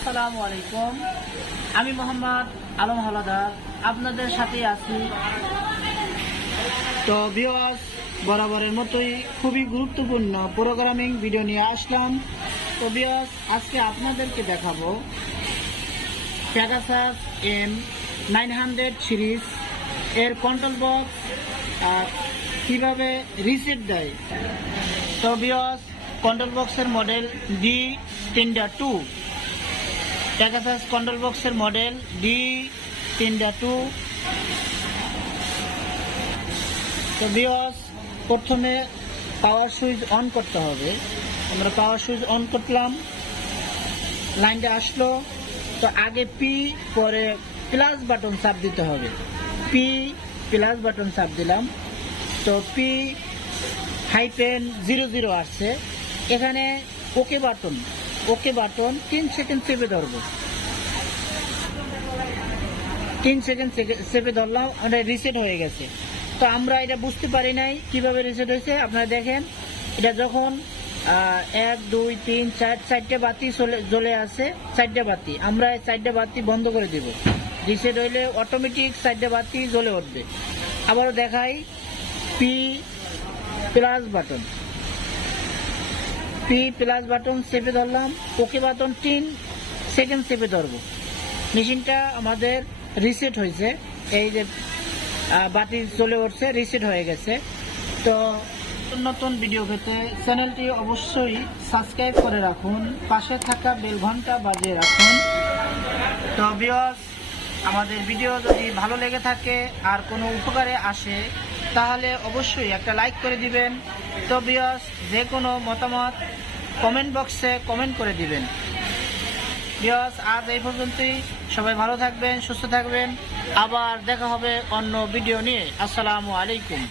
আসসালামু আলাইকুম। আমি মোহাম্মদ আলম হাওলাদার আপনাদের সাথে আছি। তো ভিউয়ার্স, বরাবরের মতোই খুবই গুরুত্বপূর্ণ প্রোগ্রামিং ভিডিও নিয়ে আসলাম। তো ভিউয়ার্স, আজকে আপনাদেরকে দেখাবো Pegasus M-900 সিরিজ এর কন্ট্রোল বক্স কিভাবে রিসেট দেয়। তো ভিউয়ার্স, কন্ট্রোল বক্সের মডেল D222, Pegasus কন্ট্রোল বক্সের মডেল D222। তো ভিউয়ার্স, প্রথমে পাওয়ার সুইচ অন করতে হবে। আমরা পাওয়ার সুইচ অন করলাম, লাইনটা আসলো। তো আগে পি, পরে প্লাস বাটন চাপ দিতে হবে। পি প্লাস বাটন চাপ দিলাম। তো P-00 আসছে। এখানে ওকে বাটন 3 সেকেন্ড চেপে ধরবো। 3 সেকেন্ড চেপে ধরলাম, এটা রিসেট হয়ে গেছে। তো আমরা এটা বুঝতে পারি নাই কিভাবে রিসেট হয়েছে। আপনারা দেখেন, এটা যখন 1 2 3 4 4টে বাতি জ্বলে আছে, 4টে বাতি, আমরা এই 4টে বাতি বন্ধ করে দিব। রিসেট হইলে অটোমেটিক 4টে বাতি জ্বলে উঠবে। আবারও দেখাই, পি প্লাস বাটন চেপে ধরলাম, ওকে বাটন 3 সেকেন্ড চেপে ধরবো। মেশিনটা আমাদের রিসেট হয়েছে। এই যে বাতি চলে উঠছে, রিসেট হয়ে গেছে। তো নতুন ভিডিও পেতে চ্যানেলটি অবশ্যই সাবস্ক্রাইব করে রাখুন, পাশে থাকা বেল ঘন্টা বাজিয়ে রাখুন। তো ভিউয়ার্স, আমাদের ভিডিও যদি ভালো লেগে থাকে আর কোনো উপকারে আসে তাহলে অবশ্যই একটা লাইক করে দিবেন। তো ভিউয়ার্স, যে কোনো মতামত কমেন্ট বক্সে কমেন্ট করে দিবেন। ভিউয়ার্স, আজ এই পর্যন্তই। সবাই ভালো থাকবেন, সুস্থ থাকবেন। আবার দেখা হবে অন্য ভিডিও নিয়ে। আসসালামু আলাইকুম।